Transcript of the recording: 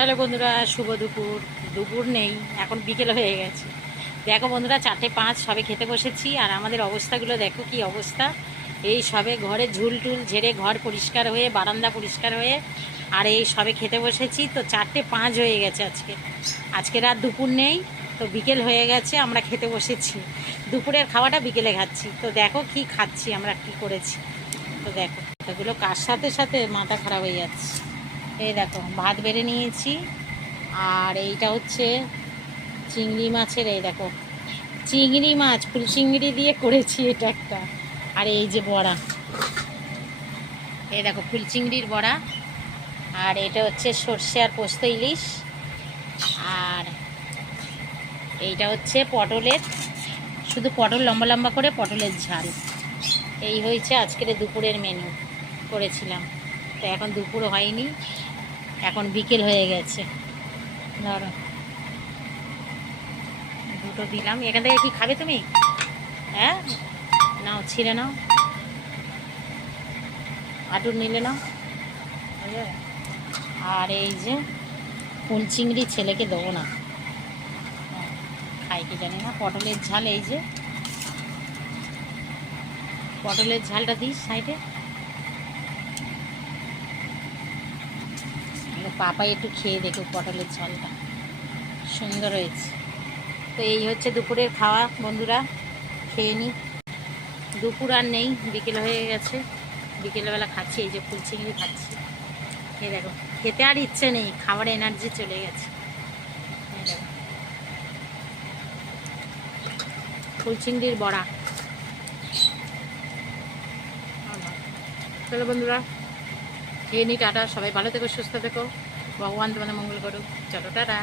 Hello বন্ধুরা, শুভ দুপুর। দুপুর নেই, এখন বিকেল হয়ে গেছে। দেখো বন্ধুরা, চারটে পাঁচ, সবে খেতে বসেছি, আর আমাদের অবস্থাগুলো দেখো কি অবস্থা। এই সবে ঘরে ঝুল টুল ঝেড়ে ঘর পরিষ্কার হয়ে, বারান্দা পরিষ্কার হয়ে, আর এই সবে খেতে বসেছি, তো চারটে পাঁচ হয়ে গেছে আজকে। আজকে রাত দুপুর নেই, তো বিকেল হয়ে গেছে, আমরা খেতে বসেছি। দুপুরের খাওয়াটা বিকেলে খাচ্ছি। তো দেখো কি খাচ্ছি, আমরা কি করেছি। তো দেখো, এগুলো কার সাথে সাথে মাথা খারাপ হয়ে যাচ্ছে। এই দেখো, ভাত বেড়ে নিয়েছি। আর এইটা হচ্ছে চিংড়ি মাছের, এই দেখো, চিংড়ি মাছ, ফুল চিংড়ি দিয়ে করেছি এটা একটা। আর এই যে বড়া, এই দেখো, ফুল চিংড়ির বড়া। আর এটা হচ্ছে সর্ষে আর পোস্ত ইলিশ। আর এইটা হচ্ছে পটলের, শুধু পটল, লম্বা লম্বা করে পটলের ঝাল। এই হয়েছে আজকের দুপুরের মেনু করেছিলাম। তো এখন দুপুর হয়নি। এখন বিকেল হয়ে গেছে। ধরো দুটো দিলাম। এখান থেকে কি খাবে তুমি? হ্যাঁ? নাও, ছিঁড়ে নাও। আটুর নিলে নাও। আর এই যে ফুল চিংড়ি ছেলেকে দেবো না। খাই কি জানি না। পটলের ঝাল এই যে। পটলের ঝালটা দিস সাইডে। পাপাই একটু খেয়ে দেখো পটলের ঝালটা। সুন্দর হয়েছে। তো এই হচ্ছে দুপুরের খাওয়া, বন্ধুরা। খেয়ে নিই দুপুর আর নেই, বিকেল হয়ে গেছে। বিকেলবেলা খাচ্ছি, এই যে ফুল চিংড়ি খাচ্ছি। এই দেখো, খেতে আর ইচ্ছে নেই খাবার এনার্জি চলে গেছে। এই দেখো। ফুল চিংড়ির বড়া। চলো বন্ধুরা। খেয়ে নি টাটা সবাই ভালো থেকো সুস্থ থেকো ভগবান তোমাদের মঙ্গল করুক। চলো টাটা।